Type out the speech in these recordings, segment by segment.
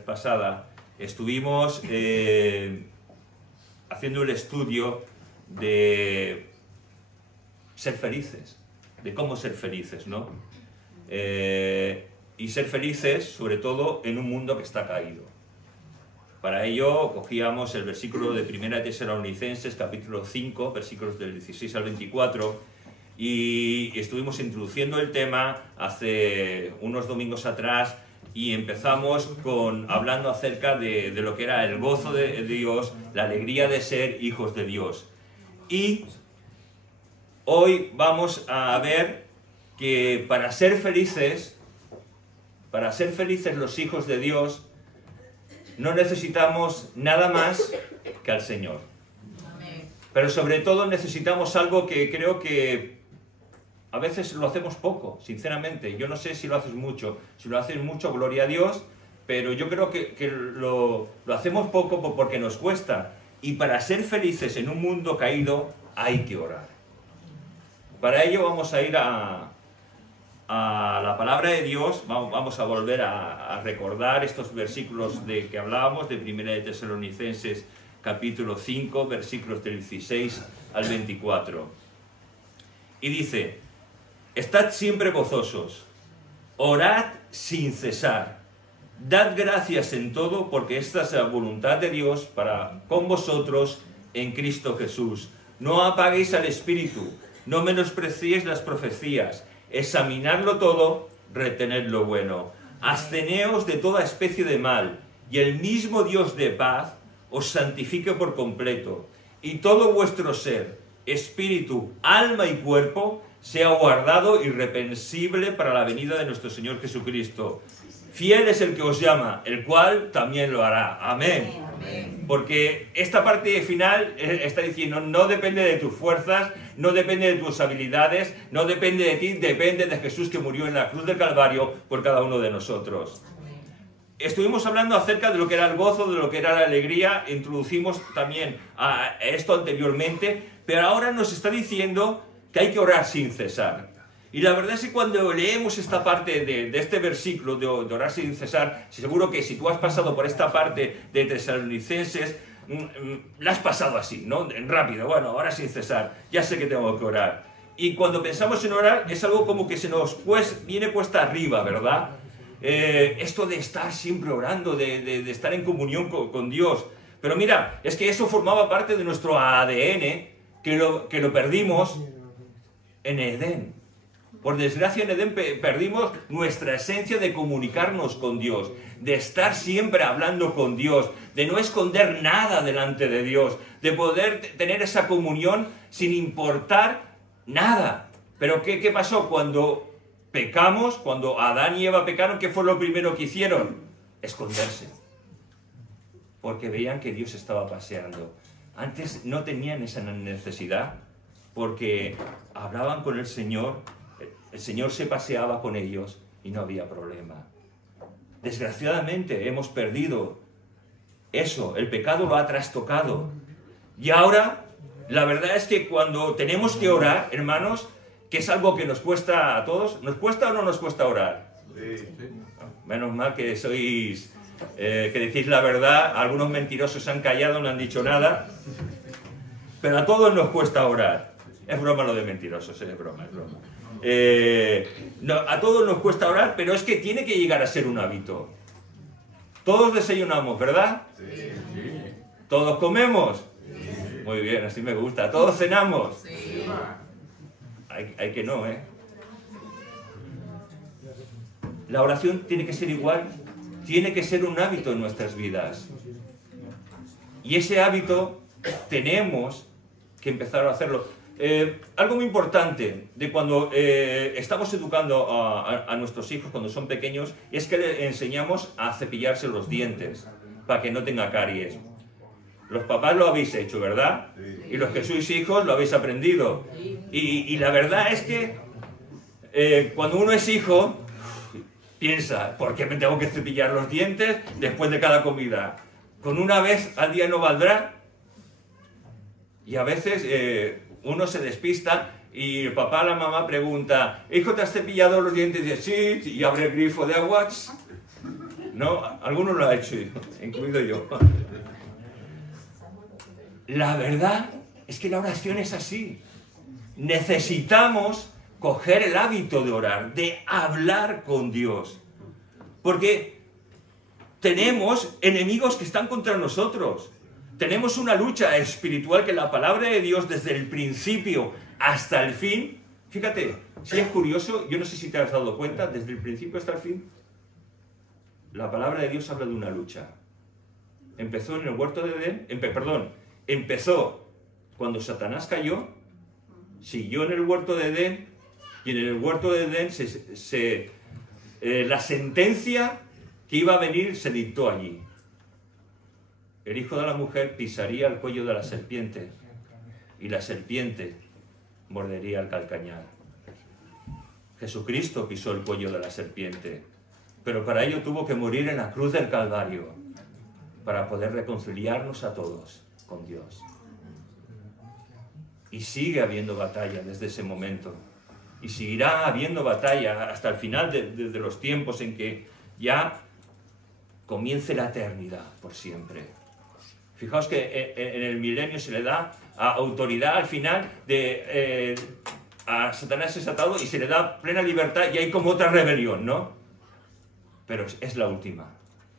vez pasada, estuvimos haciendo el estudio de ser felices, de cómo ser felices, ¿no? Y ser felices, sobre todo, en un mundo que está caído. Para ello, cogíamos el versículo de 1 Tesalonicenses, capítulo 5, versículos del 16 al 24, y estuvimos introduciendo el tema hace unos domingos atrás, y empezamos hablando acerca de lo que era el gozo de Dios, la alegría de ser hijos de Dios. Y hoy vamos a ver que para ser felices los hijos de Dios, no necesitamos nada más que al Señor. Pero sobre todo necesitamos algo que creo que a veces lo hacemos poco, sinceramente. Yo no sé si lo haces mucho. Si lo haces mucho, gloria a Dios, pero yo creo que lo hacemos poco porque nos cuesta. Y para ser felices en un mundo caído hay que orar. Para ello vamos a ir a la palabra de Dios, vamos a volver a recordar estos versículos de que hablábamos, de 1 Tesalonicenses capítulo 5, versículos del 16 al 24. Y dice: estad siempre gozosos, orad sin cesar, dad gracias en todo, porque esta es la voluntad de Dios para con vosotros en Cristo Jesús. No apaguéis al Espíritu, no menospreciéis las profecías, examinadlo todo, retened lo bueno. Absteneos de toda especie de mal, y el mismo Dios de paz os santifique por completo, y todo vuestro ser, espíritu, alma y cuerpo, sea guardado irreprensible para la venida de nuestro Señor Jesucristo. Fiel es el que os llama, el cual también lo hará. Amén. Amén. Porque esta parte final está diciendo, no depende de tus fuerzas, no depende de tus habilidades, no depende de ti, depende de Jesús que murió en la cruz del Calvario por cada uno de nosotros. Estuvimos hablando acerca de lo que era el gozo, de lo que era la alegría, introducimos también a esto anteriormente, pero ahora nos está diciendo que hay que orar sin cesar. Y la verdad es que cuando leemos esta parte de este versículo de orar sin cesar, seguro que si tú has pasado por esta parte de Tesalonicenses, la has pasado así, ¿no? Rápido, bueno, orar sin cesar, ya sé que tengo que orar. Y cuando pensamos en orar es algo como que se nos viene cuesta arriba, ¿verdad? Esto de estar siempre orando, de estar en comunión con Dios. Pero mira, es que eso formaba parte de nuestro ADN, que lo perdimos en Edén. Por desgracia en Edén perdimos nuestra esencia de comunicarnos con Dios, de estar siempre hablando con Dios, de no esconder nada delante de Dios, de poder tener esa comunión sin importar nada. Pero ¿qué pasó? Cuando pecamos, cuando Adán y Eva pecaron, ¿qué fue lo primero que hicieron? Esconderse. Porque veían que Dios estaba paseando. Antes no tenían esa necesidad, porque hablaban con el Señor se paseaba con ellos y no había problema. Desgraciadamente hemos perdido eso, el pecado lo ha trastocado. Y ahora, la verdad es que cuando tenemos que orar, hermanos, que es algo que nos cuesta a todos, ¿nos cuesta o no nos cuesta orar? Sí. Menos mal que sois, que decís la verdad, algunos mentirosos se han callado, no han dicho nada, pero a todos nos cuesta orar. Es broma lo de mentirosos, es broma, es broma. A todos nos cuesta orar, pero es que tiene que llegar a ser un hábito. Todos desayunamos, ¿verdad? Sí. ¿Todos comemos? Sí. Muy bien, así me gusta. ¿Todos cenamos? Sí. Hay que no, ¿eh? La oración tiene que ser igual, tiene que ser un hábito en nuestras vidas. Y ese hábito tenemos que empezar a hacerlo. Algo muy importante de cuando estamos educando a nuestros hijos cuando son pequeños es que les enseñamos a cepillarse los dientes para que no tenga caries. Los papás lo habéis hecho, ¿verdad? Sí. Y los que sois hijos lo habéis aprendido. Y la verdad es que cuando uno es hijo piensa, ¿por qué me tengo que cepillar los dientes después de cada comida? Con una vez al día no valdrá. Y a veces uno se despista y el papá o la mamá pregunta, ¿hijo, te has cepillado los dientes? Y dice, sí, y abre el grifo de agua. ¿no? Algunos lo ha hecho, incluido yo. La verdad es que la oración es así. Necesitamos coger el hábito de orar, de hablar con Dios. Porque tenemos enemigos que están contra nosotros. Tenemos una lucha espiritual que la palabra de Dios desde el principio hasta el fin, fíjate, si es curioso, yo no sé si te has dado cuenta, desde el principio hasta el fin, la palabra de Dios habla de una lucha. Empezó en el huerto de Edén, empezó cuando Satanás cayó, siguió en el huerto de Edén, y en el huerto de Edén la sentencia que iba a venir se dictó allí. El hijo de la mujer pisaría el cuello de la serpiente, y la serpiente mordería el calcañar. Jesucristo pisó el cuello de la serpiente, pero para ello tuvo que morir en la cruz del Calvario, para poder reconciliarnos a todos con Dios. Y sigue habiendo batalla desde ese momento. Y seguirá habiendo batalla hasta el final de los tiempos en que ya comience la eternidad por siempre. Fijaos que en el milenio se le da autoridad al final a Satanás es atado y se le da plena libertad y hay como otra rebelión, ¿no? Pero es la última,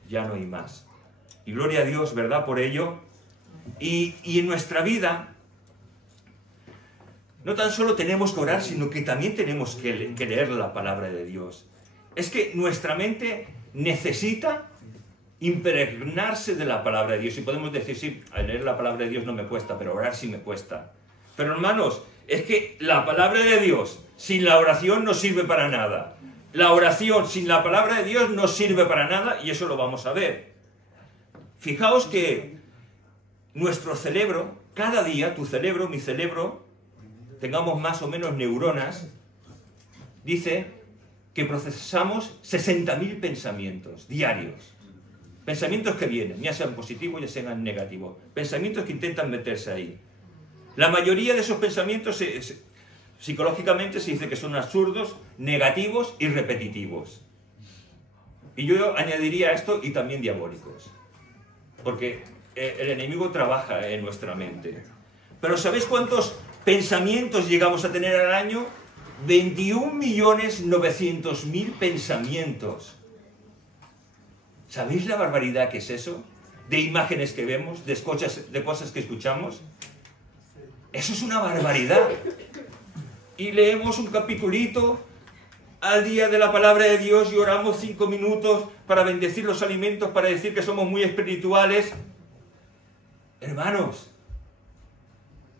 ya no hay más. Y gloria a Dios, ¿verdad? Por ello. Y en nuestra vida no tan solo tenemos que orar, sino que también tenemos que leer la palabra de Dios. Es que nuestra mente necesita impregnarse de la palabra de Dios. Y podemos decir, sí, leer la palabra de Dios no me cuesta, pero orar sí me cuesta. Pero hermanos, es que la palabra de Dios sin la oración no sirve para nada. La oración sin la palabra de Dios no sirve para nada y eso lo vamos a ver. Fijaos que nuestro cerebro, cada día, tu cerebro, mi cerebro, tengamos más o menos neuronas, dice que procesamos 60.000 pensamientos diarios. Pensamientos que vienen, ya sean positivos, ya sean negativos. Pensamientos que intentan meterse ahí. La mayoría de esos pensamientos, psicológicamente, se dice que son absurdos, negativos y repetitivos. Y yo añadiría a esto, y también diabólicos. Porque el enemigo trabaja en nuestra mente. Pero ¿sabéis cuántos pensamientos llegamos a tener al año? 21.900.000 pensamientos. ¿Sabéis la barbaridad que es eso? De imágenes que vemos, de cosas que escuchamos. Eso es una barbaridad. Y leemos un capitulito al día de la palabra de Dios y oramos 5 minutos para bendecir los alimentos, para decir que somos muy espirituales. Hermanos,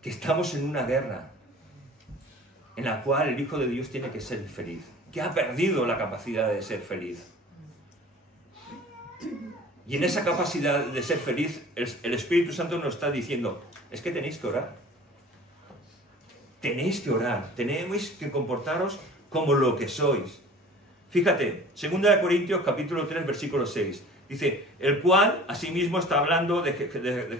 que estamos en una guerra en la cual el Hijo de Dios tiene que ser feliz, que ha perdido la capacidad de ser feliz. Y en esa capacidad de ser feliz, el Espíritu Santo nos está diciendo, es que tenéis que orar. Tenéis que orar, tenéis que comportaros como lo que sois. Fíjate, 2 Corintios capítulo 3, versículo 6. Dice, el cual, asimismo está hablando de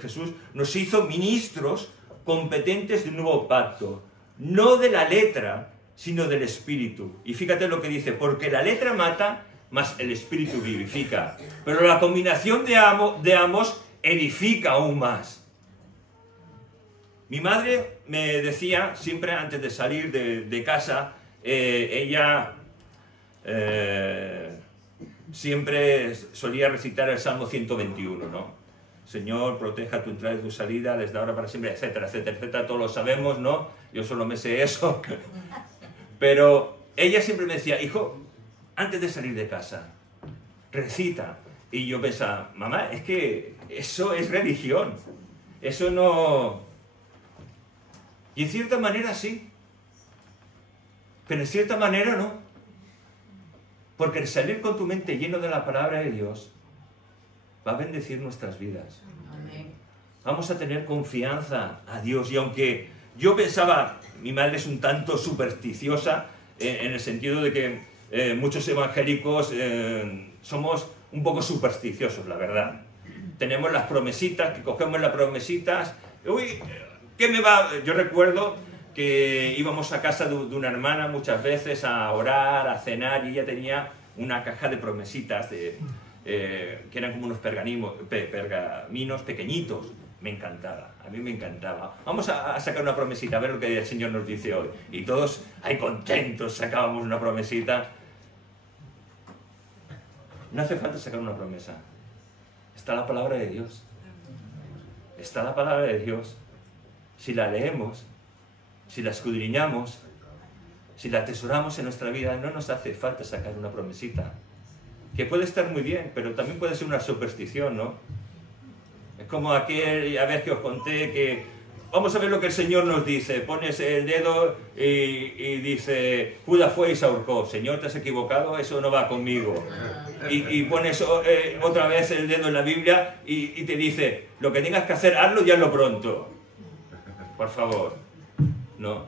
Jesús, nos hizo ministros competentes de un nuevo pacto, no de la letra, sino del Espíritu. Y fíjate lo que dice, porque la letra mata, mas el Espíritu vivifica. Pero la combinación de ambos edifica aún más. Mi madre me decía, siempre antes de salir de casa, ella siempre solía recitar el Salmo 121, ¿no? Señor, proteja tu entrada y tu salida, desde ahora para siempre, etcétera, etcétera, etcétera. Todos lo sabemos, ¿no? Yo solo me sé eso. Pero ella siempre me decía, hijo, antes de salir de casa, recita. Y yo pensaba, mamá, es que eso es religión. Eso no... Y en cierta manera sí. Pero en cierta manera no. Porque el salir con tu mente lleno de la palabra de Dios va a bendecir nuestras vidas. Amén. Vamos a tener confianza a Dios. Y aunque yo pensaba, mi madre es un tanto supersticiosa, en el sentido de que muchos evangélicos somos un poco supersticiosos, la verdad. Tenemos las promesitas, que cogemos las promesitas. Uy, ¿qué me va? Yo recuerdo que íbamos a casa de una hermana muchas veces a orar, a cenar, y ella tenía una caja de promesitas que eran como unos pergaminos pequeñitos. Me encantaba, a mí me encantaba. Vamos a sacar una promesita, a ver lo que el Señor nos dice hoy. Y todos ahí contentos sacábamos una promesita. No hace falta sacar una promesa. Está la palabra de Dios. Está la palabra de Dios. Si la leemos, si la escudriñamos, si la atesoramos en nuestra vida, no nos hace falta sacar una promesita. Que puede estar muy bien, pero también puede ser una superstición, ¿no? Es como aquella vez que os conté que vamos a ver lo que el Señor nos dice. Pones el dedo y dice, Judas fue y se ahorcó. Señor, ¿te has equivocado? Eso no va conmigo. Y pones otra vez el dedo en la Biblia y te dice, lo que tengas que hacer, hazlo y hazlo pronto. Por favor. No.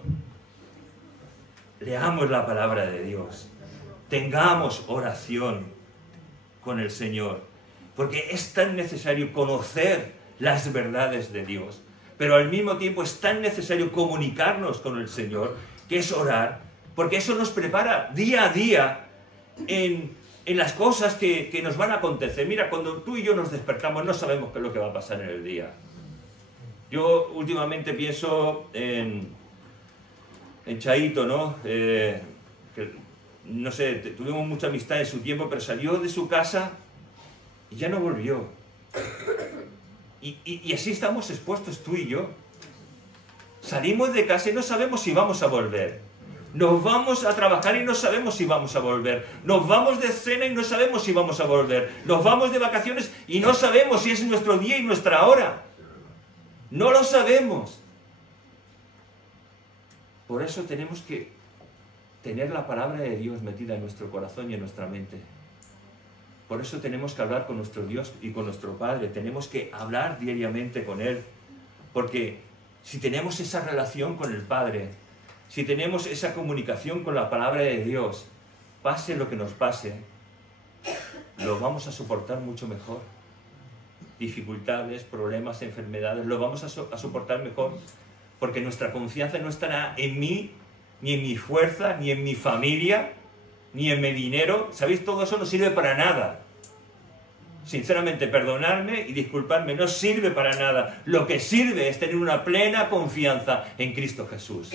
Leamos la palabra de Dios. Tengamos oración con el Señor. Porque es tan necesario conocer las verdades de Dios. Pero al mismo tiempo es tan necesario comunicarnos con el Señor, que es orar. Porque eso nos prepara día a día en las cosas que nos van a acontecer. Mira, cuando tú y yo nos despertamos no sabemos qué es lo que va a pasar en el día. Yo últimamente pienso en Chaito, ¿no? Que, no sé, tuvimos mucha amistad en su tiempo, pero salió de su casa y ya no volvió. Y así estamos expuestos tú y yo. Salimos de casa y no sabemos si vamos a volver. Nos vamos a trabajar y no sabemos si vamos a volver. Nos vamos de cena y no sabemos si vamos a volver. Nos vamos de vacaciones y no sabemos si es nuestro día y nuestra hora. No lo sabemos. Por eso tenemos que tener la palabra de Dios metida en nuestro corazón y en nuestra mente. Por eso tenemos que hablar con nuestro Dios y con nuestro Padre. Tenemos que hablar diariamente con Él. Porque si tenemos esa relación con el Padre, si tenemos esa comunicación con la palabra de Dios, pase lo que nos pase, lo vamos a soportar mucho mejor. Dificultades, problemas, enfermedades, lo vamos a soportar mejor. Porque nuestra confianza no estará en mí, ni en mi fuerza, ni en mi familia, ni en mi dinero. ¿Sabéis? Todo eso no sirve para nada. Sinceramente, perdonarme y disculparme no sirve para nada. Lo que sirve es tener una plena confianza en Cristo Jesús.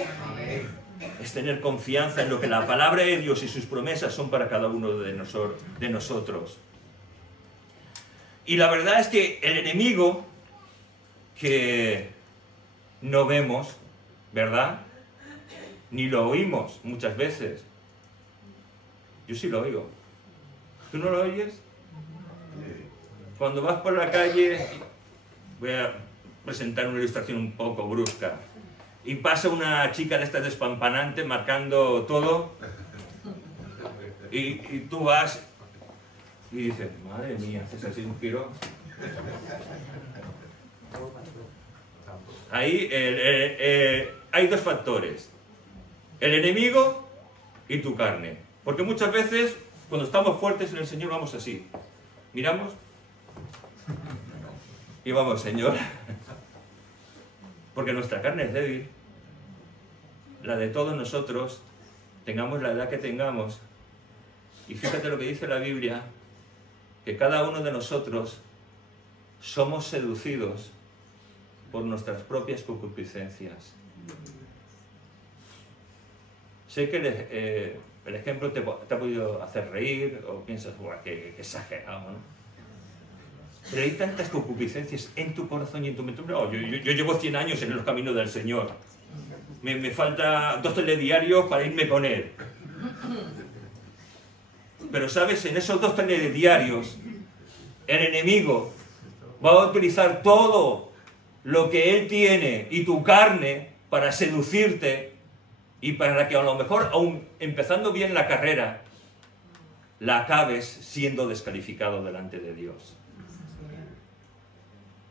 Es tener confianza en lo que la palabra de Dios y sus promesas son para cada uno de nosotros. Y la verdad es que el enemigo, que no vemos, ¿verdad? Ni lo oímos muchas veces. Yo sí lo oigo. ¿Tú no lo oyes? Cuando vas por la calle, voy a presentar una ilustración un poco brusca, y pasa una chica de estas despampanante marcando todo, y tú vas y dices, madre mía, ¿es así un giro? Ahí hay dos factores, el enemigo y tu carne. Porque muchas veces, cuando estamos fuertes en el Señor, vamos así. Miramos y vamos, Señor. Porque nuestra carne es débil. La de todos nosotros, tengamos la edad que tengamos. Y fíjate lo que dice la Biblia, que cada uno de nosotros somos seducidos por nuestras propias concupiscencias. Sé que el ejemplo te ha podido hacer reír o piensas, que exagerado, ¿no? Pero hay tantas concupiscencias en tu corazón y en tu mente. No, yo llevo 100 años en los caminos del Señor. Me falta 2 telediarios para irme con Él. Pero sabes, en esos 2 telediarios, el enemigo va a utilizar todo lo que él tiene y tu carne para seducirte y para que a lo mejor, aun empezando bien la carrera, la acabes siendo descalificado delante de Dios.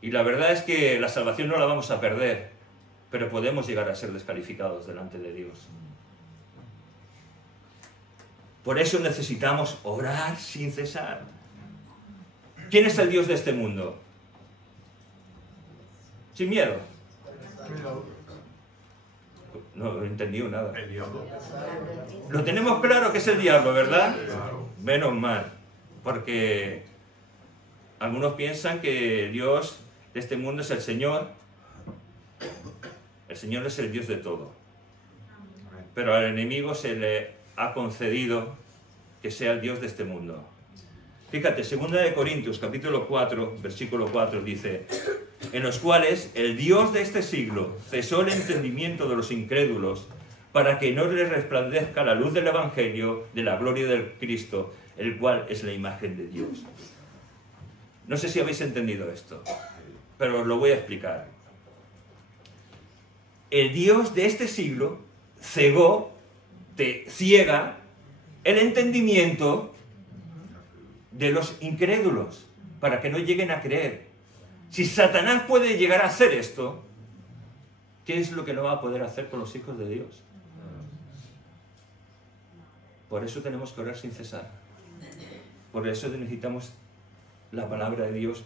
Y la verdad es que la salvación no la vamos a perder, pero podemos llegar a ser descalificados delante de Dios. Por eso necesitamos orar sin cesar. ¿Quién es el Dios de este mundo? Sin miedo. No he entendido nada. El diablo. Lo tenemos claro que es el diablo, ¿verdad? Menos mal. Porque Algunos piensan que el Dios de este mundo es el Señor. El Señor es el Dios de todo. Pero al enemigo se le ha concedido que sea el Dios de este mundo. Fíjate, 2 de Corintios, capítulo 4, versículo 4, dice: en los cuales el Dios de este siglo cesó el entendimiento de los incrédulos, para que no les resplandezca la luz del Evangelio de la gloria del Cristo, el cual es la imagen de Dios. No sé si habéis entendido esto, pero os lo voy a explicar. El Dios de este siglo ciega el entendimiento de los incrédulos, para que no lleguen a creer. Si Satanás puede llegar a hacer esto, ¿qué es lo que no va a poder hacer con los hijos de Dios? Por eso tenemos que orar sin cesar. Por eso necesitamos la palabra de Dios.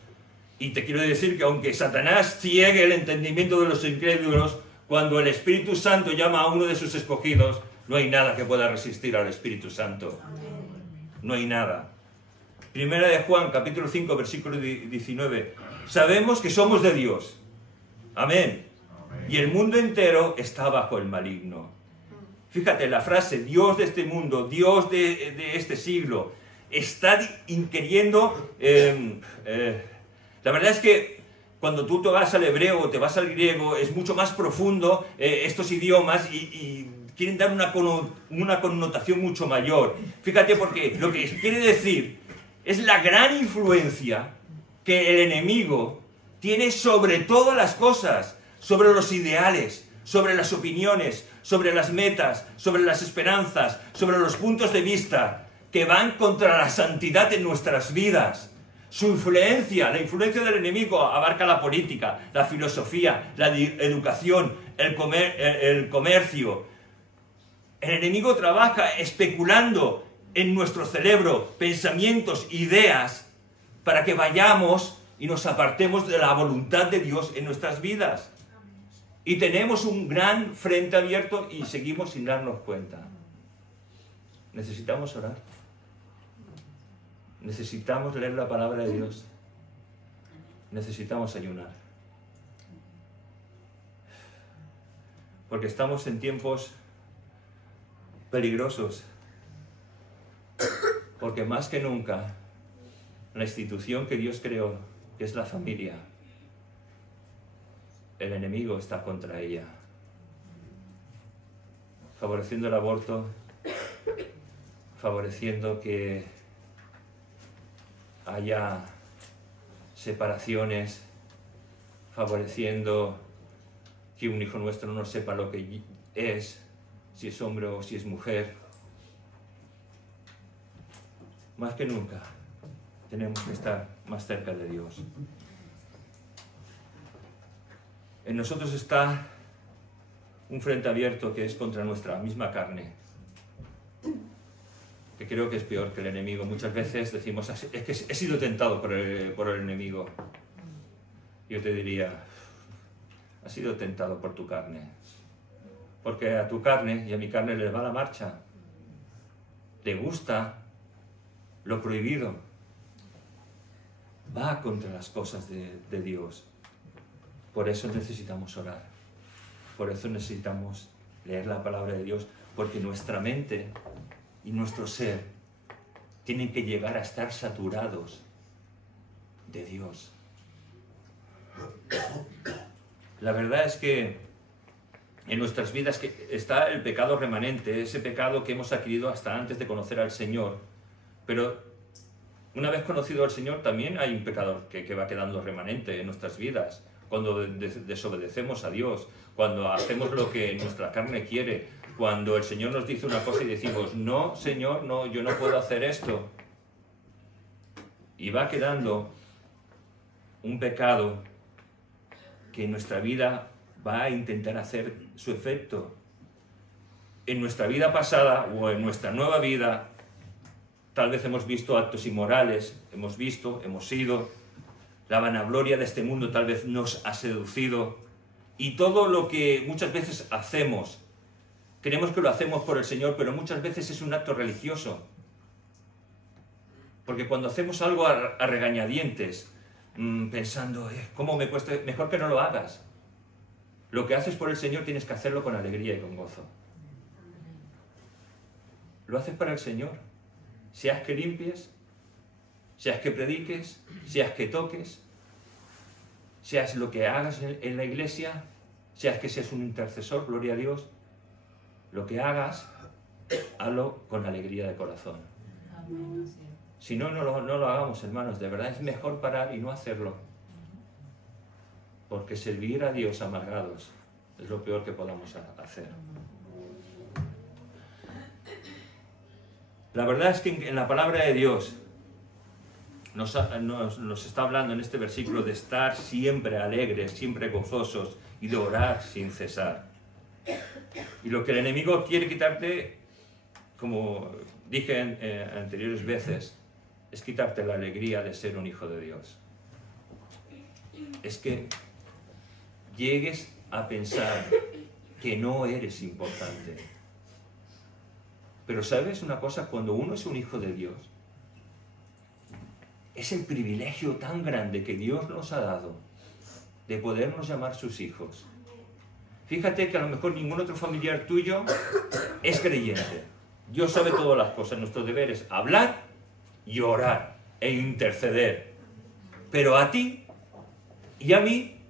Y te quiero decir que aunque Satanás ciegue el entendimiento de los incrédulos, cuando el Espíritu Santo llama a uno de sus escogidos, no hay nada que pueda resistir al Espíritu Santo. No hay nada. Primera de Juan, capítulo 5, versículo 19. Sabemos que somos de Dios. Amén. Y el mundo entero está bajo el maligno. Fíjate, la frase Dios de este mundo, Dios de este siglo, está queriendo... la verdad es que cuando tú te vas al hebreo o te vas al griego, es mucho más profundo estos idiomas y quieren dar una connotación mucho mayor. Fíjate, porque lo que quiere decir es la gran influencia que el enemigo tiene sobre todas las cosas, sobre los ideales, sobre las opiniones, sobre las metas, sobre las esperanzas, sobre los puntos de vista que van contra la santidad en nuestras vidas. Su influencia, la influencia del enemigo abarca la política, la filosofía, la educación, el comercio. El enemigo trabaja especulando en nuestro cerebro pensamientos, ideas, para que vayamos y nos apartemos de la voluntad de Dios en nuestras vidas. Y tenemos un gran frente abierto y seguimos sin darnos cuenta. Necesitamos orar. Necesitamos leer la palabra de Dios. Necesitamos ayunar. Porque estamos en tiempos peligrosos. Porque más que nunca, la institución que Dios creó, que es la familia, el enemigo está contra ella, favoreciendo el aborto, favoreciendo que haya separaciones, favoreciendo que un hijo nuestro no sepa lo que es, si es hombre o si es mujer. Más que nunca tenemos que estar más cerca de Dios. En nosotros está un frente abierto que es contra nuestra misma carne, que creo que es peor que el enemigo. Muchas veces decimos, es que he sido tentado por el enemigo. Yo te diría, has sido tentado por tu carne, porque a tu carne y a mi carne le va la marcha. Le gusta lo prohibido. Va contra las cosas de Dios. Por eso necesitamos orar. Por eso necesitamos leer la palabra de Dios, porque nuestra mente y nuestro ser tienen que llegar a estar saturados de Dios. La verdad es que en nuestras vidas está el pecado remanente, ese pecado que hemos adquirido hasta antes de conocer al Señor. Pero una vez conocido al Señor, también hay un pecado que va quedando remanente en nuestras vidas. Cuando desobedecemos a Dios, cuando hacemos lo que nuestra carne quiere, cuando el Señor nos dice una cosa y decimos, no, Señor, no, yo no puedo hacer esto. Y va quedando un pecado que en nuestra vida va a intentar hacer su efecto. En nuestra vida pasada o en nuestra nueva vida, tal vez hemos visto actos inmorales, hemos sido, la vanagloria de este mundo tal vez nos ha seducido, y todo lo que muchas veces hacemos, creemos que lo hacemos por el Señor, pero muchas veces es un acto religioso. Porque cuando hacemos algo a regañadientes, pensando, ¿cómo me cuesta? Mejor que no lo hagas. Lo que haces por el Señor tienes que hacerlo con alegría y con gozo. Lo haces para el Señor. Seas que limpies, seas que prediques, seas que toques, seas lo que hagas en la iglesia, seas que seas un intercesor, gloria a Dios. Lo que hagas, hazlo con alegría de corazón. Si no, no lo hagamos, hermanos. De verdad es mejor parar y no hacerlo. Porque servir a Dios amargados es lo peor que podamos hacer. La verdad es que en la palabra de Dios nos está hablando en este versículo de estar siempre alegres, siempre gozosos y de orar sin cesar. Y lo que el enemigo quiere quitarte, como dije en anteriores veces, es quitarte la alegría de ser un hijo de Dios. Es que llegues a pensar que no eres importante. Pero ¿sabes una cosa? Cuando uno es un hijo de Dios, es el privilegio tan grande que Dios nos ha dado de podernos llamar sus hijos. Fíjate que a lo mejor ningún otro familiar tuyo es creyente. Dios sabe todas las cosas. Nuestro deber es hablar y orar e interceder. Pero a ti y a mí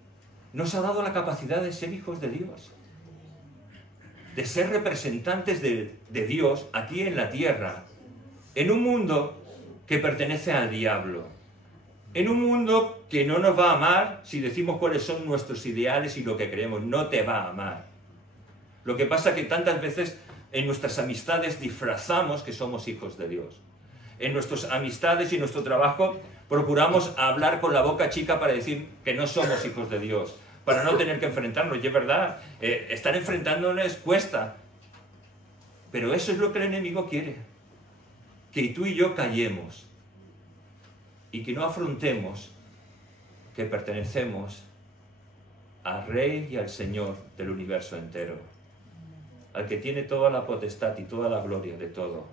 nos ha dado la capacidad de ser hijos de Dios. De ser representantes de Dios aquí en la tierra, en un mundo que pertenece al diablo, en un mundo que no nos va a amar si decimos cuáles son nuestros ideales y lo que creemos. No te va a amar. Lo que pasa es que tantas veces en nuestras amistades disfrazamos que somos hijos de Dios. En nuestras amistades y en nuestro trabajo procuramos hablar con la boca chica para decir que no somos hijos de Dios, para no tener que enfrentarnos. Y es verdad, estar enfrentándonos cuesta. Pero eso es lo que el enemigo quiere. Que tú y yo callemos. Y que no afrontemos que pertenecemos al Rey y al Señor del universo entero. Al que tiene toda la potestad y toda la gloria de todo.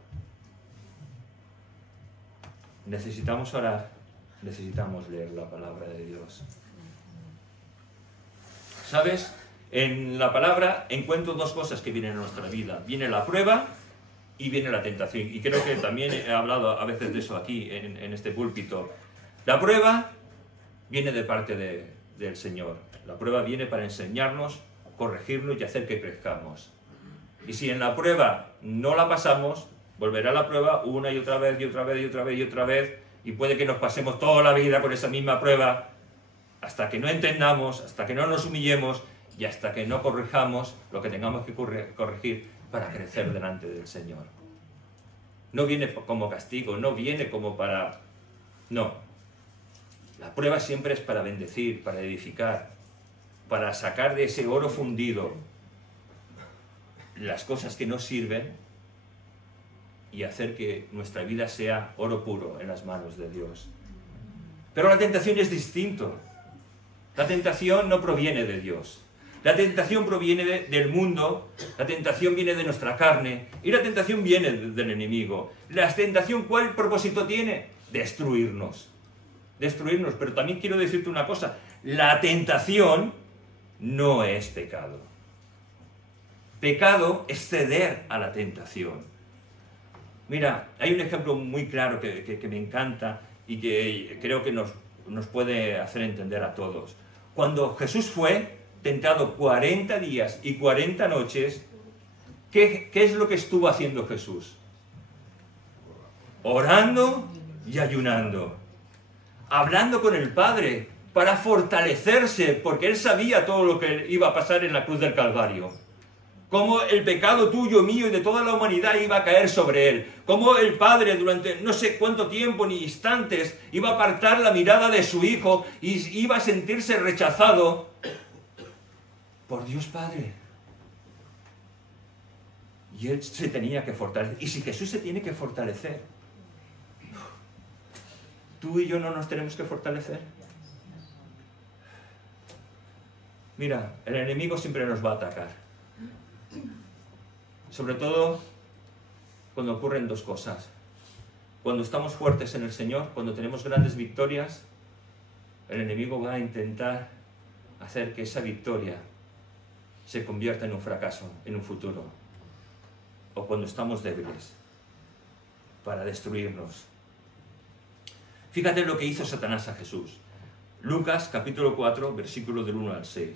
Necesitamos orar, necesitamos leer la palabra de Dios. ¿Sabes? En la palabra encuentro dos cosas que vienen a nuestra vida. Viene la prueba y viene la tentación. Y creo que también he hablado a veces de eso aquí, en este púlpito. La prueba viene de parte del Señor. La prueba viene para enseñarnos, corregirnos y hacer que crezcamos. Y si en la prueba no la pasamos, volverá la prueba una y otra vez, y otra vez, y otra vez, y otra vez. Y puede que nos pasemos toda la vida con esa misma prueba, hasta que no entendamos, hasta que no nos humillemos y hasta que no corrijamos lo que tengamos que corregir para crecer delante del Señor. No viene como castigo, no viene como para... No. La prueba siempre es para bendecir, para edificar, para sacar de ese oro fundido las cosas que no sirven y hacer que nuestra vida sea oro puro en las manos de Dios. Pero la tentación es distinto. La tentación no proviene de Dios. La tentación proviene del mundo, la tentación viene de nuestra carne y la tentación viene del enemigo. La tentación, ¿cuál propósito tiene? Destruirnos. Destruirnos. Pero también quiero decirte una cosa. La tentación no es pecado. Pecado es ceder a la tentación. Mira, hay un ejemplo muy claro que me encanta y que creo que nos puede hacer entender a todos. Cuando Jesús fue tentado 40 días y 40 noches, ¿qué es lo que estuvo haciendo Jesús? Orando y ayunando. Hablando con el Padre para fortalecerse, porque Él sabía todo lo que iba a pasar en la cruz del Calvario. Cómo el pecado tuyo, mío y de toda la humanidad iba a caer sobre Él. Cómo el Padre durante no sé cuánto tiempo ni instantes iba a apartar la mirada de su Hijo y iba a sentirse rechazado por Dios Padre. Y Él se tenía que fortalecer. Y si Jesús se tiene que fortalecer, ¿tú y yo no nos tenemos que fortalecer? Mira, el enemigo siempre nos va a atacar. Sobre todo cuando ocurren dos cosas. Cuando estamos fuertes en el Señor, cuando tenemos grandes victorias, el enemigo va a intentar hacer que esa victoria se convierta en un fracaso en un futuro. O cuando estamos débiles, para destruirnos. Fíjate lo que hizo Satanás a Jesús. Lucas capítulo 4, versículo del 1 al 6.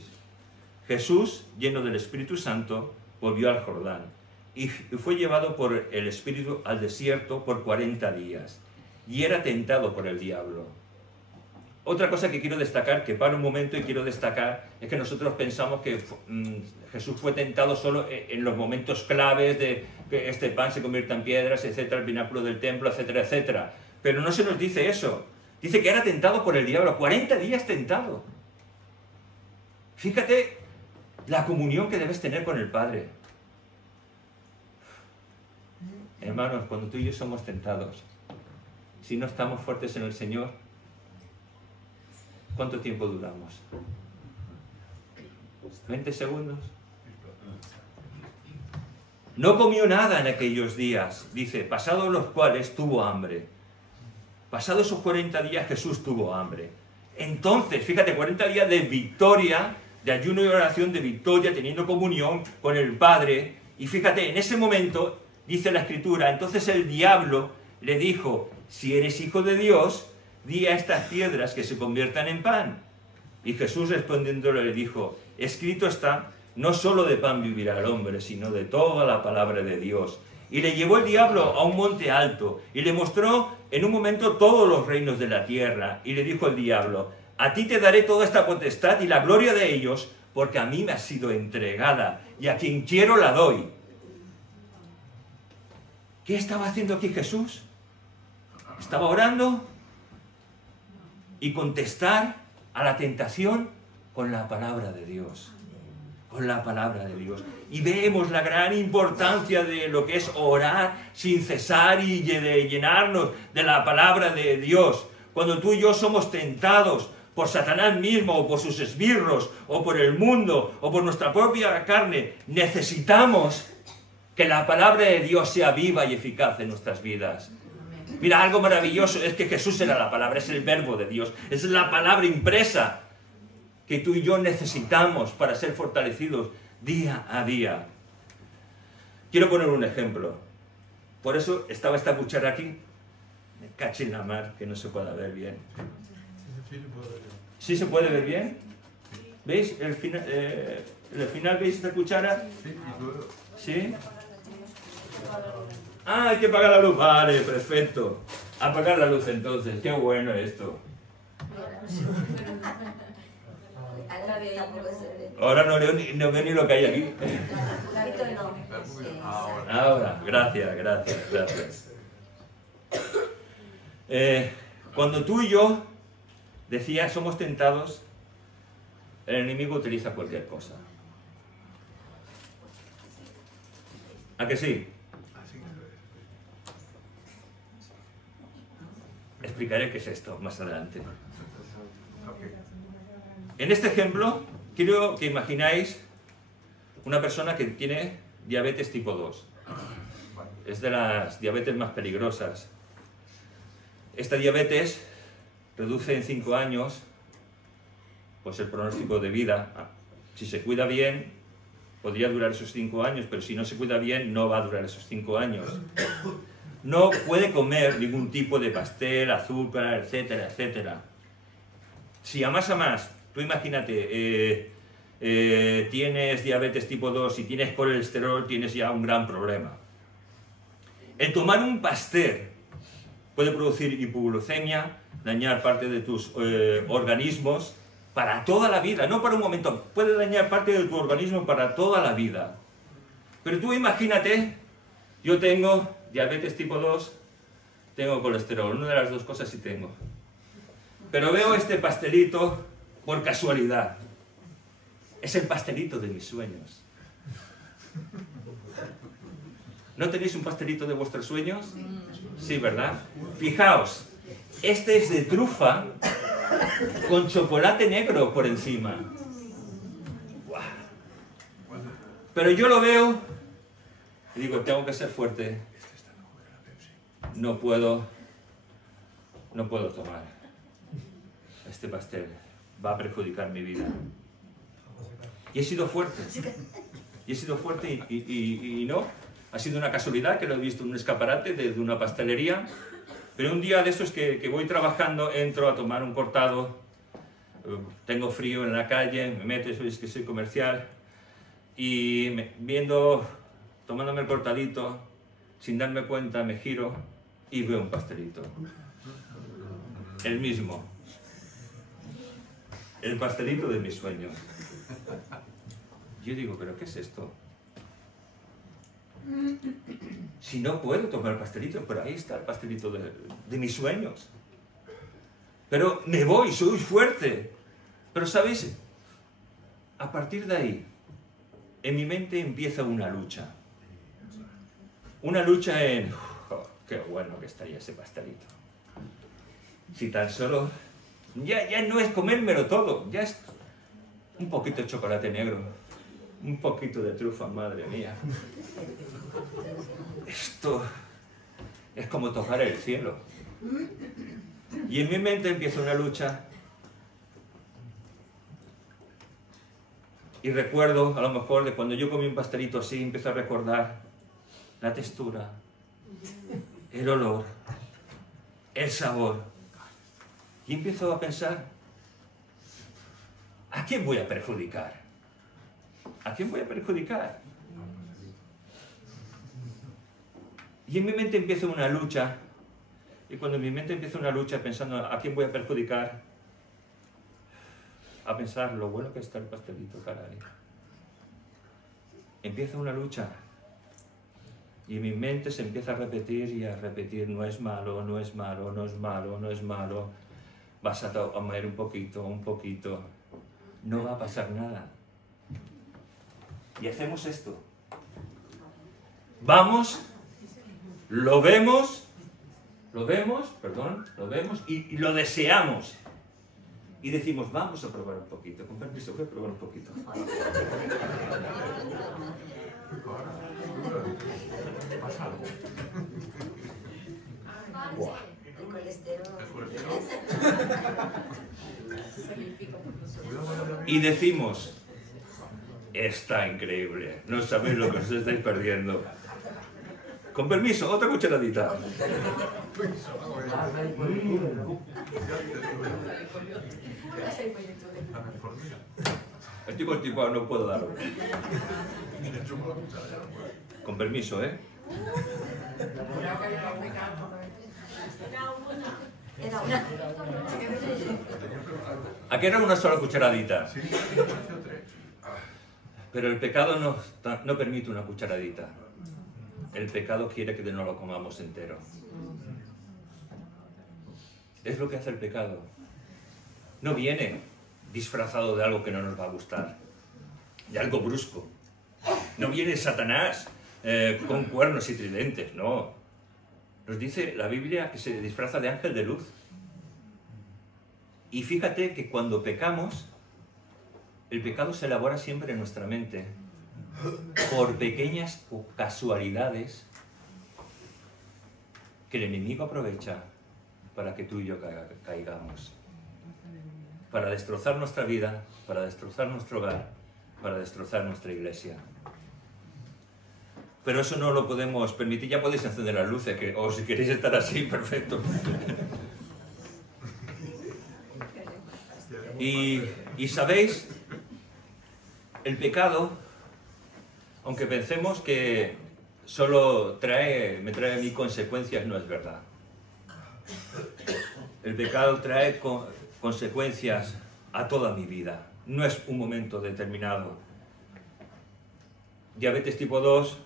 Jesús, lleno del Espíritu Santo, volvió al Jordán y fue llevado por el Espíritu al desierto por 40 días y era tentado por el diablo. Otra cosa que quiero destacar, que para un momento y quiero destacar, es que nosotros pensamos que Jesús fue tentado solo en los momentos claves de que este pan se convierta en piedras, etcétera, el pináculo del templo, etcétera, etcétera. Pero no se nos dice eso. Dice que era tentado por el diablo, 40 días tentado. Fíjate la comunión que debes tener con el Padre. Hermanos, cuando tú y yo somos tentados, si no estamos fuertes en el Señor, ¿cuánto tiempo duramos? ¿20 segundos? No comió nada en aquellos días, dice, pasados los cuales tuvo hambre. Pasados esos 40 días Jesús tuvo hambre. Entonces, fíjate, 40 días de victoria, de ayuno y oración, de victoria, teniendo comunión con el Padre. Y fíjate, en ese momento, dice la Escritura, entonces el diablo le dijo, si eres hijo de Dios, di a estas piedras que se conviertan en pan. Y Jesús respondiéndole le dijo, escrito está, no solo de pan vivirá el hombre, sino de toda la palabra de Dios. Y le llevó el diablo a un monte alto, y le mostró en un momento todos los reinos de la tierra. Y le dijo el diablo, a ti te daré toda esta potestad y la gloria de ellos, porque a mí me ha sido entregada, y a quien quiero la doy. ¿Qué estaba haciendo aquí Jesús? Estaba orando y contestar a la tentación con la palabra de Dios. Con la palabra de Dios. Y vemos la gran importancia de lo que es orar sin cesar y de llenarnos de la palabra de Dios. Cuando tú y yo somos tentados por Satanás mismo, o por sus esbirros, o por el mundo, o por nuestra propia carne, necesitamos que la palabra de Dios sea viva y eficaz en nuestras vidas. Mira, algo maravilloso es que Jesús era la palabra, es el verbo de Dios, es la palabra impresa que tú y yo necesitamos para ser fortalecidos día a día. Quiero poner un ejemplo. Por eso estaba esta cuchara aquí. Me caché en la mar, que no se pueda ver bien. ¿Sí se puede ver bien? ¿Veis? El final, ¿veis esta cuchara? ¿Sí? Ah, hay que apagar la luz. Vale, perfecto. Apagar la luz entonces. Qué bueno esto. Ahora no veo ni lo que hay aquí. Ahora, gracias. Cuando tú y yo, decía, somos tentados, el enemigo utiliza cualquier cosa. ¿A que sí? Explicaré qué es esto más adelante. En este ejemplo, quiero que imagináis una persona que tiene diabetes tipo 2. Es de las diabetes más peligrosas. Esta diabetes reduce en 5 años pues el pronóstico de vida. Si se cuida bien, podría durar esos 5 años, pero si no se cuida bien, no va a durar esos 5 años. No puede comer ningún tipo de pastel, azúcar, etcétera, etcétera. Si a más, tú imagínate, tienes diabetes tipo 2 y tienes colesterol, tienes ya un gran problema. El tomar un pastel puede producir hipoglucemia, dañar parte de tus organismos para toda la vida, no para un momento, puede dañar parte de tu organismo para toda la vida. Pero tú imagínate, yo tengo diabetes tipo 2, tengo colesterol, una de las dos cosas sí tengo. Pero veo este pastelito por casualidad. Es el pastelito de mis sueños. ¿No tenéis un pastelito de vuestros sueños? Sí, ¿verdad? Fijaos, este es de trufa con chocolate negro por encima. Pero yo lo veo y digo, tengo que ser fuerte. no puedo tomar este pastel, va a perjudicar mi vida. Y he sido fuerte, y no, ha sido una casualidad que lo he visto en un escaparate de una pastelería, pero un día de estos que voy trabajando, entro a tomar un cortado, tengo frío en la calle, me meto, es que soy comercial, y tomándome el cortadito, sin darme cuenta me giro y veo un pastelito. El mismo. El pastelito de mis sueños. Yo digo, ¿pero qué es esto? Si no puedo tomar el pastelito, pero ahí está el pastelito de mis sueños. Pero me voy, soy fuerte. Pero ¿sabéis? A partir de ahí, en mi mente empieza una lucha. Una lucha en... qué bueno que estaría ese pastelito. Si tan solo... Ya no es comérmelo todo, ya es un poquito de chocolate negro, un poquito de trufa, madre mía. Esto es como tocar el cielo. Y en mi mente empieza una lucha. Y recuerdo, a lo mejor, de cuando yo comí un pastelito así, empiezo a recordar la textura, el olor, el sabor. Y empiezo a pensar, ¿a quién voy a perjudicar? ¿A quién voy a perjudicar? Y en mi mente empieza una lucha. Y cuando en mi mente empieza una lucha pensando, ¿a quién voy a perjudicar? A pensar lo bueno que está el pastelito, caray. Empieza una lucha. Y mi mente se empieza a repetir y a repetir, no es malo, no es malo, no es malo, no es malo. Vas a comer un poquito. No va a pasar nada. Y hacemos esto. Vamos, lo vemos y lo deseamos. Y decimos, vamos a probar un poquito. Con permiso, voy a probar un poquito. Wow. Y decimos, está increíble, no sabéis lo que os estáis perdiendo. Con permiso, otra cucharadita. Estoy constipado, no puedo darlo. Con permiso, ¿eh? Aquí era una sola cucharadita. Pero el pecado no permite una cucharadita. El pecado quiere que no lo comamos entero. Es lo que hace el pecado. No viene disfrazado de algo que no nos va a gustar, de algo brusco. No viene Satanás con cuernos y tridentes, no. Nos dice la Biblia que se disfraza de ángel de luz. Y fíjate que cuando pecamos, el pecado se elabora siempre en nuestra mente por pequeñas casualidades que el enemigo aprovecha para que tú y yo caigamos. Para destrozar nuestra vida, para destrozar nuestro hogar, para destrozar nuestra iglesia. Pero eso no lo podemos permitir. Ya podéis encender las luces, o si queréis estar así, perfecto. Y sabéis, el pecado, aunque pensemos que solo me trae a mí consecuencias, no es verdad. El pecado trae consecuencias a toda mi vida. No es un momento determinado. Diabetes tipo 2,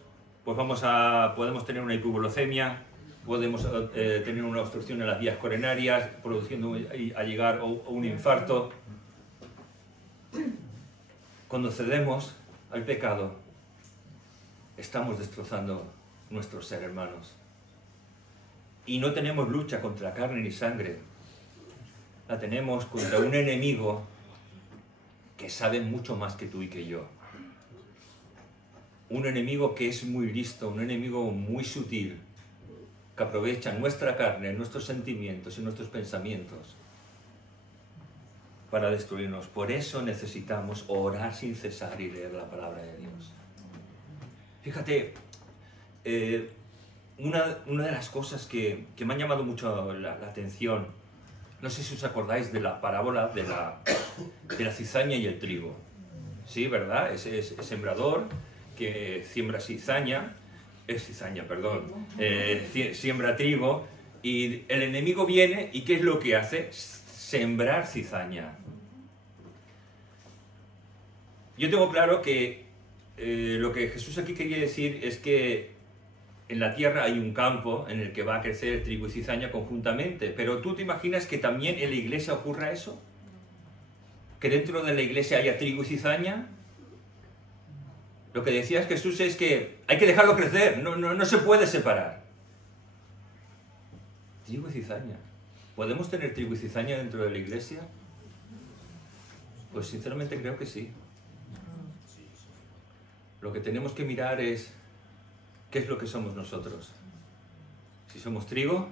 pues podemos tener una hipoglucemia, podemos tener una obstrucción en las vías coronarias, produciendo a llegar a un infarto. Cuando cedemos al pecado, estamos destrozando nuestro ser, hermanos. Y no tenemos lucha contra carne ni sangre. La tenemos contra un enemigo que sabe mucho más que tú y que yo. Un enemigo que es muy listo, un enemigo muy sutil, que aprovechan nuestra carne, nuestros sentimientos y nuestros pensamientos para destruirnos. Por eso necesitamos orar sin cesar y leer la palabra de Dios. Fíjate, una de las cosas que me han llamado mucho la atención, no sé si os acordáis de la parábola de la cizaña y el trigo. Sí, ¿verdad? Ese sembrador que siembra siembra trigo, y el enemigo viene y ¿qué es lo que hace? Sembrar cizaña. Yo tengo claro que lo que Jesús aquí quería decir es que en la tierra hay un campo en el que va a crecer trigo y cizaña conjuntamente, pero ¿tú te imaginas que también en la iglesia ocurra eso? ¿Que dentro de la iglesia haya trigo y cizaña? Lo que decía Jesús es que hay que dejarlo crecer, no se puede separar. Trigo y cizaña. ¿Podemos tener trigo y cizaña dentro de la iglesia? Pues sinceramente creo que sí. Lo que tenemos que mirar es qué es lo que somos nosotros. Si somos trigo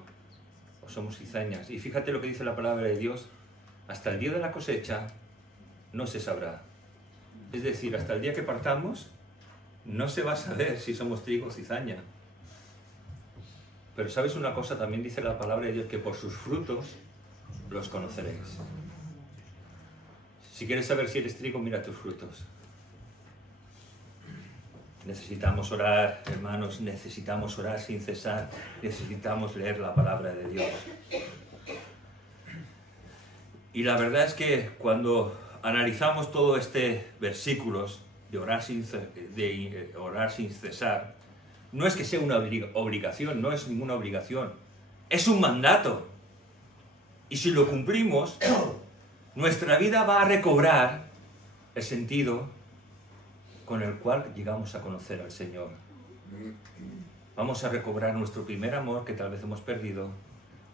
o somos cizañas. Y fíjate lo que dice la palabra de Dios. Hasta el día de la cosecha no se sabrá. Es decir, hasta el día que partamos no se va a saber si somos trigo o cizaña. Pero ¿sabes una cosa? También dice la palabra de Dios que por sus frutos los conoceréis. Si quieres saber si eres trigo, mira tus frutos. Necesitamos orar, hermanos, necesitamos orar sin cesar, necesitamos leer la palabra de Dios. Y la verdad es que cuando analizamos todo este versículos de orar sin cesar, no es que sea una obligación, no es ninguna obligación, es un mandato. Y si lo cumplimos, nuestra vida va a recobrar el sentido con el cual llegamos a conocer al Señor. Vamos a recobrar nuestro primer amor que tal vez hemos perdido.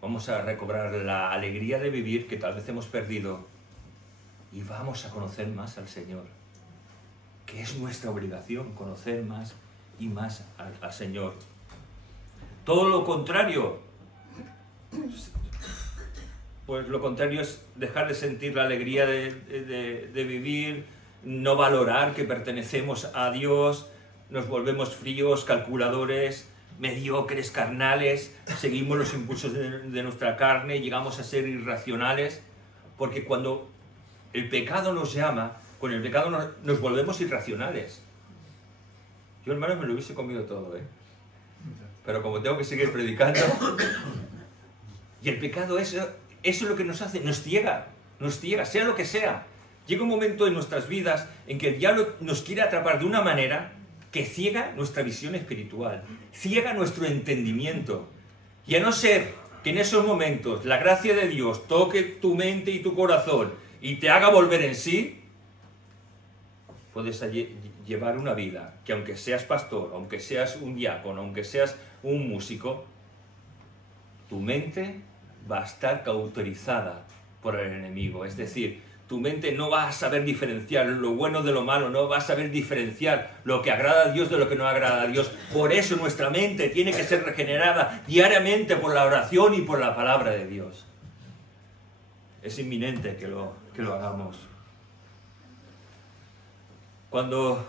Vamos a recobrar la alegría de vivir que tal vez hemos perdido. Y vamos a conocer más al Señor. Que es nuestra obligación, conocer más y más al Señor. Todo lo contrario, pues lo contrario es dejar de sentir la alegría de vivir, no valorar que pertenecemos a Dios, nos volvemos fríos, calculadores, mediocres, carnales, seguimos los impulsos de nuestra carne, llegamos a ser irracionales, porque cuando el pecado nos llama, con el pecado nos volvemos irracionales. Yo, hermanos, me lo hubiese comido todo, ¿eh? Pero como tengo que seguir predicando, y el pecado eso es lo que nos hace, nos ciega, sea lo que sea. Llega un momento en nuestras vidas en que el diablo nos quiere atrapar de una manera que ciega nuestra visión espiritual, ciega nuestro entendimiento. Y a no ser que en esos momentos la gracia de Dios toque tu mente y tu corazón y te haga volver en sí, puedes llevar una vida que, aunque seas pastor, aunque seas un diácono, aunque seas un músico, tu mente va a estar cauterizada por el enemigo. Es decir, tu mente no va a saber diferenciar lo bueno de lo malo, no va a saber diferenciar lo que agrada a Dios de lo que no agrada a Dios. Por eso nuestra mente tiene que ser regenerada diariamente por la oración y por la palabra de Dios. Es inminente que lo hagamos. Cuando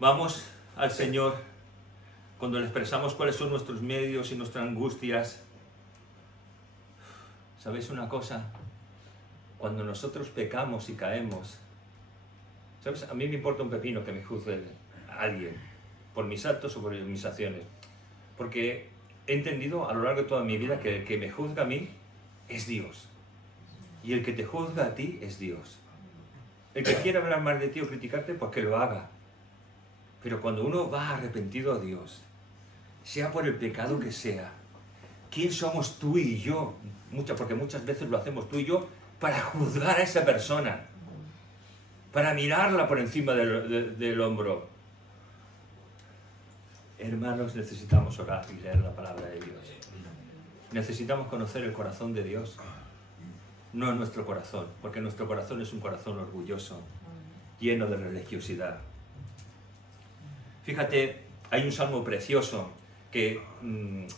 vamos al Señor, cuando le expresamos cuáles son nuestros medios y nuestras angustias, ¿sabéis una cosa? Cuando nosotros pecamos y caemos, ¿sabes? A mí me importa un pepino que me juzgue alguien por mis actos o por mis acciones, porque he entendido a lo largo de toda mi vida que el que me juzga a mí es Dios, y el que te juzga a ti es Dios. El que quiera hablar mal de ti o criticarte, pues que lo haga. Pero cuando uno va arrepentido a Dios, sea por el pecado que sea, ¿quién somos tú y yo? Porque muchas veces lo hacemos tú y yo para juzgar a esa persona, para mirarla por encima del hombro. Hermanos, necesitamos orar y leer la palabra de Dios. Necesitamos conocer el corazón de Dios, no nuestro corazón, porque nuestro corazón es un corazón orgulloso, lleno de religiosidad. Fíjate, hay un salmo precioso que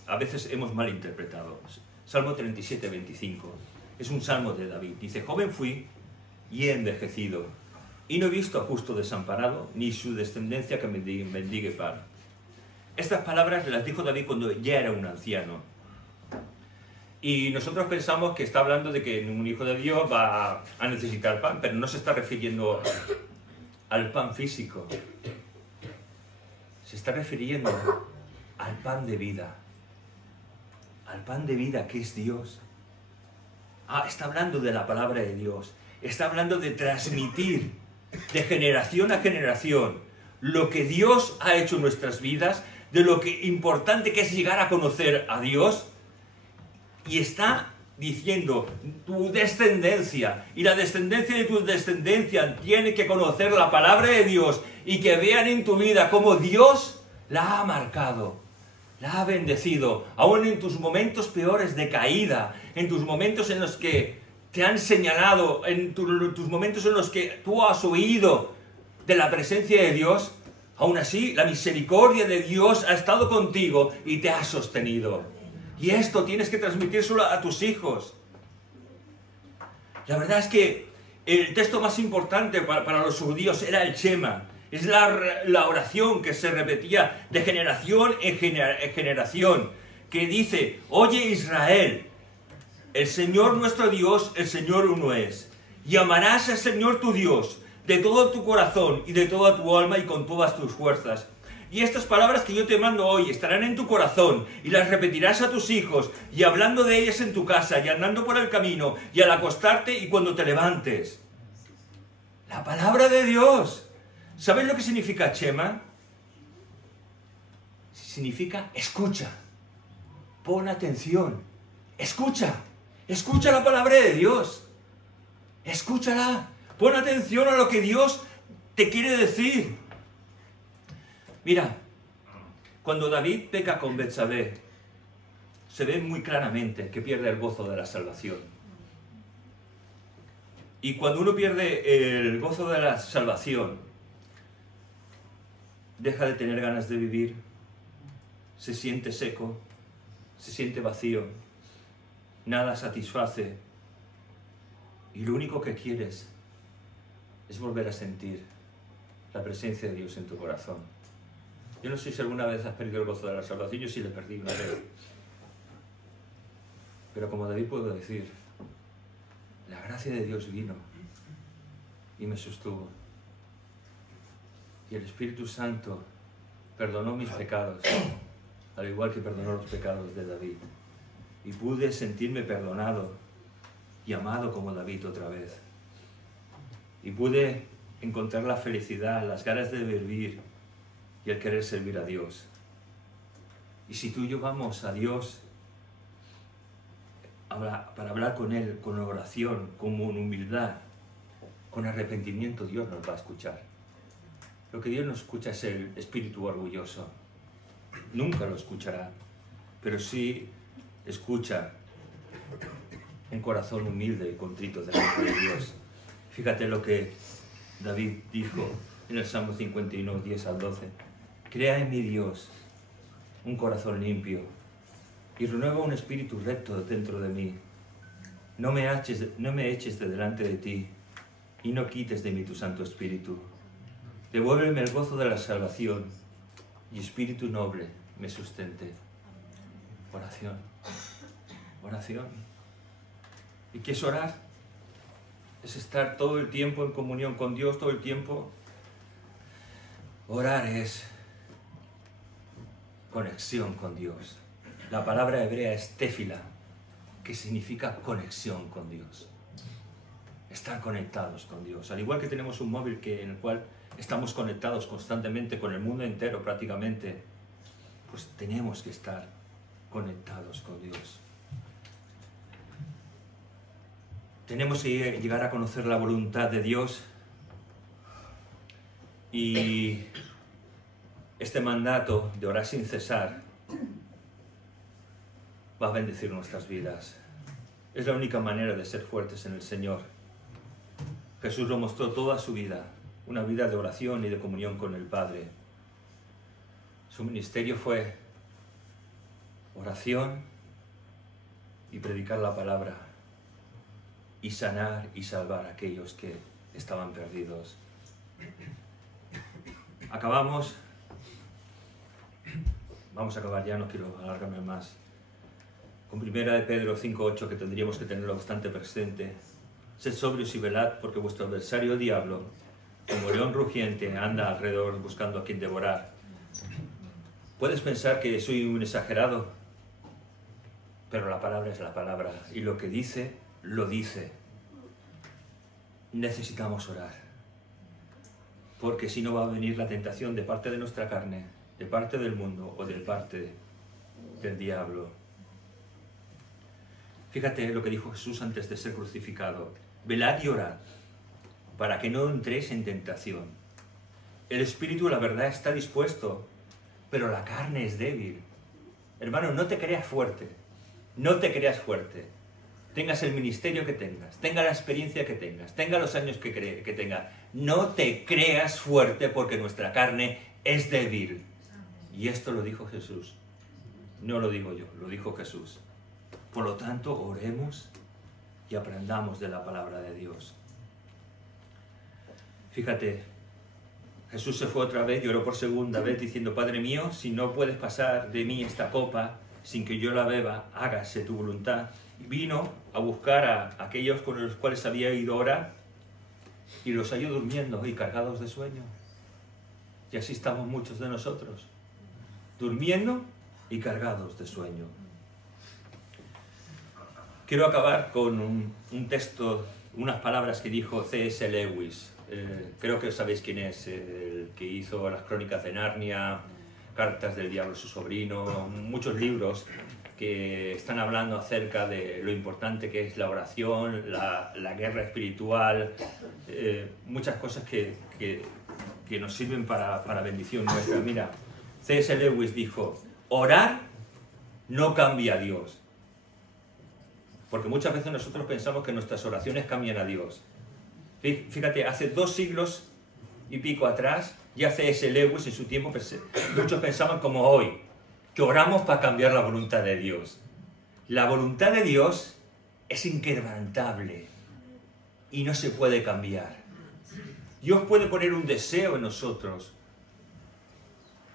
a veces hemos malinterpretado. Salmo 37, 25. Es un salmo de David. Dice, joven fui y he envejecido, y no he visto a justo desamparado, ni su descendencia que mendigue pan. Estas palabras las dijo David cuando ya era un anciano. Y nosotros pensamos que está hablando de que un hijo de Dios va a necesitar pan, pero no se está refiriendo al pan físico. Se está refiriendo al pan de vida. Al pan de vida que es Dios. Está hablando de la palabra de Dios. Está hablando de transmitir de generación a generación lo que Dios ha hecho en nuestras vidas, de lo que importante que es llegar a conocer a Dios. Y está diciendo, tu descendencia y la descendencia de tu descendencia tiene que conocer la palabra de Dios y que vean en tu vida cómo Dios la ha marcado, la ha bendecido, aún en tus momentos peores de caída, en tus momentos en los que te han señalado, en tus momentos en los que tú has huido de la presencia de Dios. Aún así, la misericordia de Dios ha estado contigo y te ha sostenido. Y esto tienes que transmitírselo a tus hijos. La verdad es que el texto más importante para los judíos era el Shema. Es la oración que se repetía de generación en generación. Que dice, oye Israel, el Señor nuestro Dios, el Señor uno es. Y amarás al Señor tu Dios de todo tu corazón y de toda tu alma y con todas tus fuerzas. Y estas palabras que yo te mando hoy estarán en tu corazón y las repetirás a tus hijos y hablando de ellas en tu casa y andando por el camino y al acostarte y cuando te levantes. La palabra de Dios. ¿Sabes lo que significa Shema? Significa escucha. Pon atención. Escucha. Escucha la palabra de Dios. Escúchala. Pon atención a lo que Dios te quiere decir. Mira, cuando David peca con Betsabé, se ve muy claramente que pierde el gozo de la salvación. Y cuando uno pierde el gozo de la salvación, deja de tener ganas de vivir, se siente seco, se siente vacío, nada satisface. Y lo único que quieres es volver a sentir la presencia de Dios en tu corazón. Yo no sé si alguna vez has perdido el gozo de la salvación, yo sí le perdí una vez. Pero como David puedo decir, la gracia de Dios vino y me sostuvo. Y el Espíritu Santo perdonó mis pecados, al igual que perdonó los pecados de David. Y pude sentirme perdonado y amado como David otra vez. Y pude encontrar la felicidad, las ganas de vivir y el querer servir a Dios. Y si tú y yo vamos a Dios para hablar con Él, con oración, con humildad, con arrepentimiento, Dios nos va a escuchar. Lo que Dios no escucha es el espíritu orgulloso. Nunca lo escuchará, pero sí escucha un corazón humilde y contrito delante de Dios. Fíjate lo que David dijo en el Salmo 51, 10 al 12. Crea en mi Dios un corazón limpio y renueva un espíritu recto dentro de mí. No me eches de delante de ti y no quites de mí tu Santo Espíritu. Devuélveme el gozo de la salvación y espíritu noble me sustente. Oración. Oración. ¿Y qué es orar? Es estar todo el tiempo en comunión con Dios, todo el tiempo. Orar es conexión con Dios. La palabra hebrea es tefila, que significa conexión con Dios. Estar conectados con Dios. Al igual que tenemos un móvil en el cual estamos conectados constantemente con el mundo entero prácticamente, pues tenemos que estar conectados con Dios. Tenemos que llegar a conocer la voluntad de Dios y este mandato de orar sin cesar va a bendecir nuestras vidas. Es la única manera de ser fuertes en el Señor. Jesús lo mostró toda su vida, una vida de oración y de comunión con el Padre. Su ministerio fue oración y predicar la palabra y sanar y salvar a aquellos que estaban perdidos. Acabamos. Vamos a acabar ya, no quiero alargarme más. Con 1 de Pedro 5:8, que tendríamos que tenerlo bastante presente. Sed sobrios y velad, porque vuestro adversario el diablo, como león rugiente, anda alrededor buscando a quien devorar. Puedes pensar que soy un exagerado, pero la palabra es la palabra, y lo que dice, lo dice. Necesitamos orar, porque si no va a venir la tentación de parte de nuestra carne, de parte del mundo o de parte del diablo. Fíjate lo que dijo Jesús antes de ser crucificado. Velad y orad, para que no entréis en tentación. El espíritu, la verdad, está dispuesto, pero la carne es débil. Hermano, no te creas fuerte. No te creas fuerte. Tengas el ministerio que tengas, tenga la experiencia que tengas, tenga los años que tengas. No te creas fuerte porque nuestra carne es débil. Y esto lo dijo Jesús. No lo digo yo, lo dijo Jesús. Por lo tanto, oremos y aprendamos de la palabra de Dios. Fíjate, Jesús se fue otra vez y oró por segunda vez diciendo: Padre mío, si no puedes pasar de mí esta copa sin que yo la beba, hágase tu voluntad. Y vino a buscar a aquellos con los cuales había ido a orar y los halló durmiendo y cargados de sueño. Y así estamos muchos de nosotros, durmiendo y cargados de sueño. Quiero acabar con un texto, unas palabras que dijo C.S. Lewis. Creo que sabéis quién es, el que hizo las Crónicas de Narnia, Cartas del Diablo a su sobrino, muchos libros que están hablando acerca de lo importante que es la oración, la guerra espiritual, muchas cosas que nos sirven para bendición nuestra. Mira, C.S. Lewis dijo: orar no cambia a Dios. Porque muchas veces nosotros pensamos que nuestras oraciones cambian a Dios. Fíjate, hace 2 siglos y pico atrás, ya C.S. Lewis en su tiempo, muchos pensaban como hoy, que oramos para cambiar la voluntad de Dios. La voluntad de Dios es inquebrantable y no se puede cambiar. Dios puede poner un deseo en nosotros,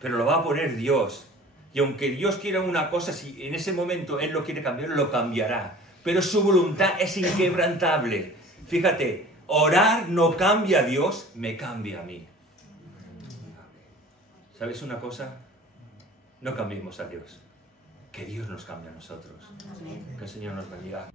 pero lo va a poner Dios. Y aunque Dios quiera una cosa, si en ese momento Él lo quiere cambiar, lo cambiará. Pero su voluntad es inquebrantable. Fíjate, orar no cambia a Dios, me cambia a mí. ¿Sabes una cosa? No cambiemos a Dios. Que Dios nos cambie a nosotros. Que el Señor nos bendiga.